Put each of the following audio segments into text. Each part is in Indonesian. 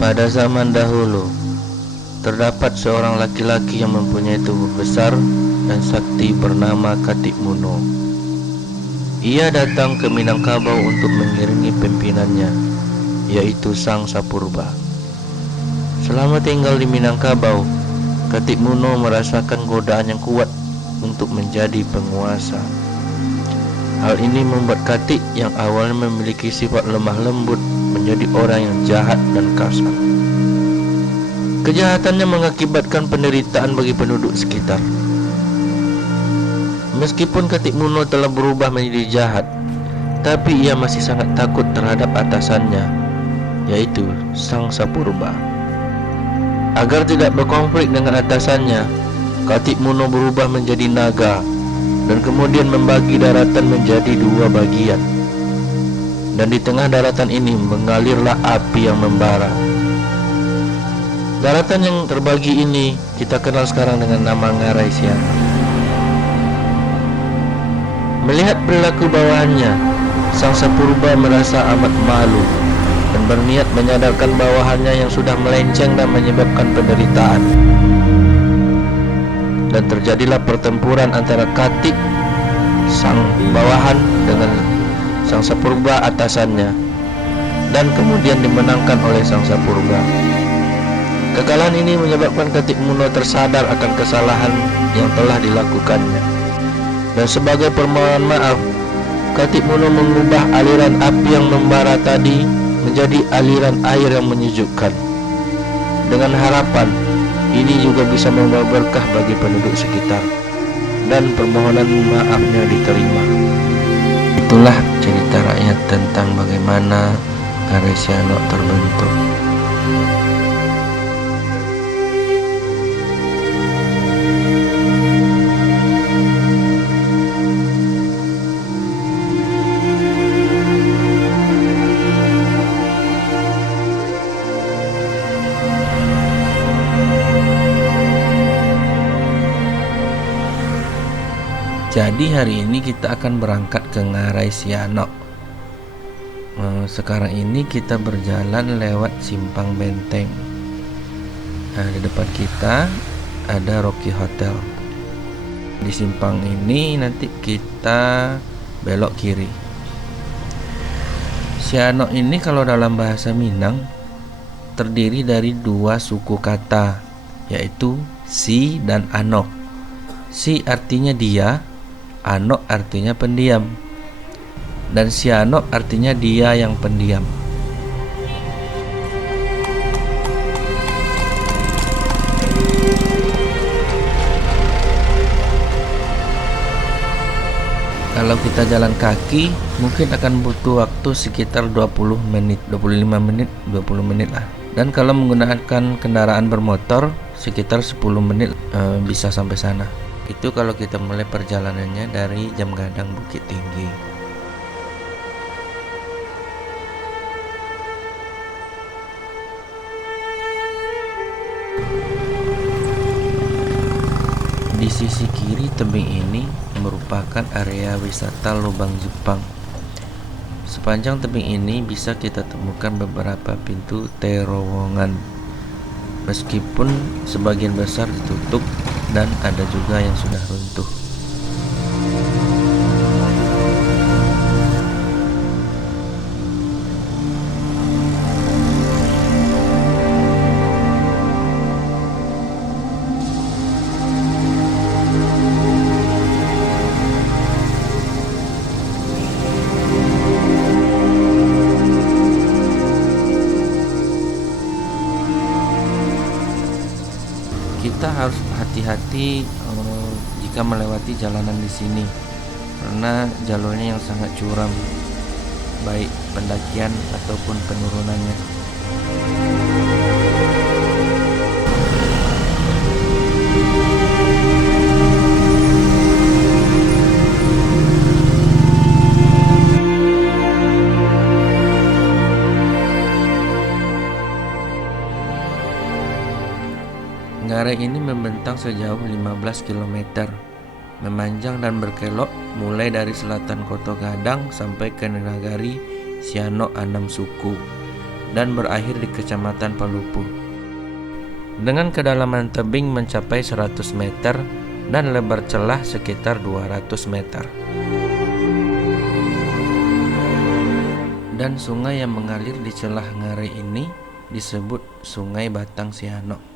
Pada zaman dahulu, terdapat seorang laki-laki yang mempunyai tubuh besar dan sakti bernama Katik Muno. Ia datang ke Minangkabau untuk mengiringi pimpinannya, yaitu Sang Sapurba. Selama tinggal di Minangkabau, Katik Muno merasakan godaan yang kuat untuk menjadi penguasa. Hal ini membuat Katik yang awalnya memiliki sifat lemah lembut menjadi orang yang jahat dan kasar. Kejahatannya mengakibatkan penderitaan bagi penduduk sekitar. Meskipun Katik Muno telah berubah menjadi jahat, tapi ia masih sangat takut terhadap atasannya, yaitu Sang Sapurba. Agar tidak berkonflik dengan atasannya, Katik Muno berubah menjadi naga dan kemudian membagi daratan menjadi dua bagian. Dan di tengah daratan ini mengalirlah api yang membara. Daratan yang terbagi ini kita kenal sekarang dengan nama Ngarai Sianok. Melihat perilaku bawahannya, Sang Sapurba merasa amat malu dan berniat menyadarkan bawahannya yang sudah melenceng dan menyebabkan penderitaan. Dan terjadilah pertempuran antara Katik, sang bawahan, dengan Sang Sapurba atasannya, dan kemudian dimenangkan oleh Sang Sapurba. Kekalahan ini menyebabkan Katik Muno tersadar akan kesalahan yang telah dilakukannya. Dan sebagai permohonan maaf, Katik Muno mengubah aliran api yang membara tadi menjadi aliran air yang menyejukkan, dengan harapan ini juga bisa membawa berkah bagi penduduk sekitar dan permohonan maafnya diterima. Itulah cerita rakyat tentang bagaimana Ngarai Sianok terbentuk. Jadi hari ini kita akan berangkat ke Ngarai Sianok. Sekarang ini kita berjalan lewat Simpang Benteng. Di depan kita ada Rocky Hotel. Di simpang ini nanti kita belok kiri. Sianok ini kalau dalam bahasa Minang terdiri dari dua suku kata, yaitu Si dan Anok. Si artinya dia, Anok artinya pendiam, dan Sianok artinya dia yang pendiam. Kalau kita jalan kaki mungkin akan butuh waktu sekitar 20 menit, 25 menit, 20 menit lah. Dan kalau menggunakan kendaraan bermotor sekitar 10 menit bisa sampai sana. Itu kalau kita mulai perjalanannya dari Jam Gadang Bukit Tinggi. Di sisi kiri tebing ini merupakan area wisata Lubang Jepang. Sepanjang tebing ini bisa kita temukan beberapa pintu terowongan, meskipun sebagian besar ditutup dan ada juga yang sudah runtuh. Kita harus hati-hati jika melewati jalanan di sini, karena jalurnya yang sangat curam, baik pendakian ataupun penurunannya. Ngarai ini membentang sejauh 15 km, memanjang dan berkelok mulai dari selatan Kota Gadang sampai ke Nagari Sianok 6 suku. dan berakhir di Kecamatan Palupu. Dengan kedalaman tebing mencapai 100 meter dan lebar celah sekitar 200 meter. Dan sungai yang mengalir di celah Ngarai ini disebut Sungai Batang Sianok.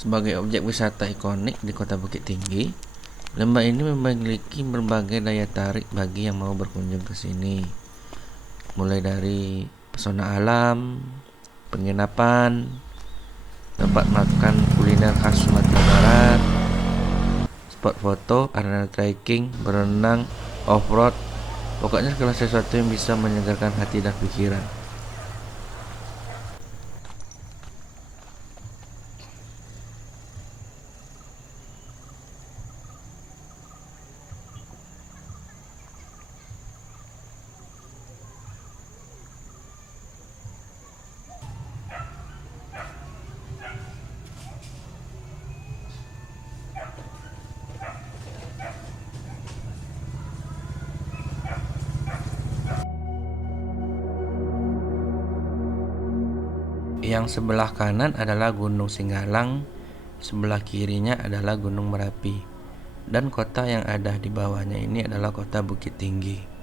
Sebagai objek wisata ikonik di Kota Bukit Tinggi, lembah ini memiliki berbagai daya tarik bagi yang mau berkunjung ke sini. Mulai dari pesona alam, penginapan, tempat makan kuliner khas Sumatera Barat, spot foto, arena trekking, berenang, off-road, pokoknya segala sesuatu yang bisa menyegarkan hati dan pikiran. Yang sebelah kanan adalah Gunung Singgalang, sebelah kirinya adalah Gunung Merapi, dan kota yang ada di bawahnya ini adalah Kota Bukit Tinggi.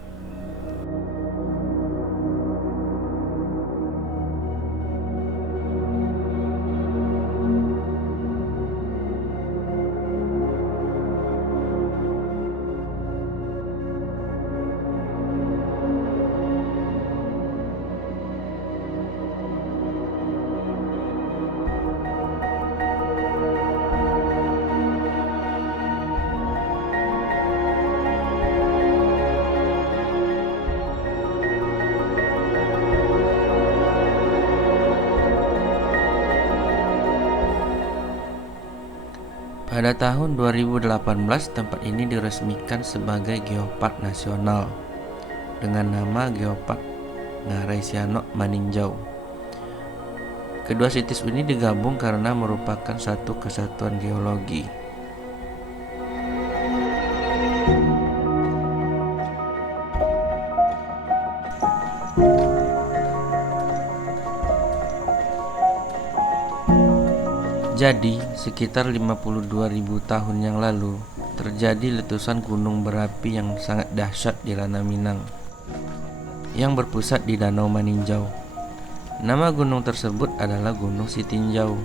Pada tahun 2018, tempat ini diresmikan sebagai Geopark Nasional dengan nama Geopark Ngarai Sianok Maninjau. Kedua situs ini digabung karena merupakan satu kesatuan geologi. Jadi, sekitar 52.000 tahun yang lalu, terjadi letusan gunung berapi yang sangat dahsyat di Ranah Minang, yang berpusat di Danau Maninjau. Nama gunung tersebut adalah Gunung Sitinjau.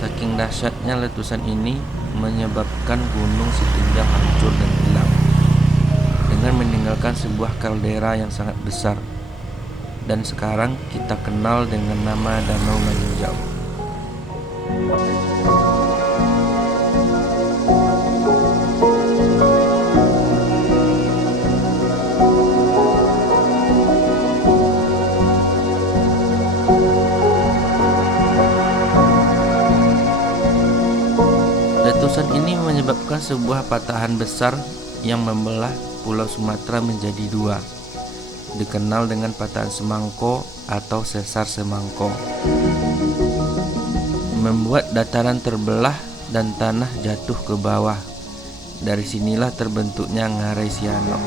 Saking dahsyatnya letusan ini menyebabkan Gunung Sitinjau hancur dan hilang, dengan meninggalkan sebuah kaldera yang sangat besar, dan sekarang kita kenal dengan nama Danau Maninjau. Letusan ini menyebabkan sebuah patahan besar yang membelah Pulau Sumatera menjadi dua, dikenal dengan patahan Semangko atau sesar Semangko, membuat dataran terbelah dan tanah jatuh ke bawah. Dari sinilah terbentuknya Ngarai Sianok.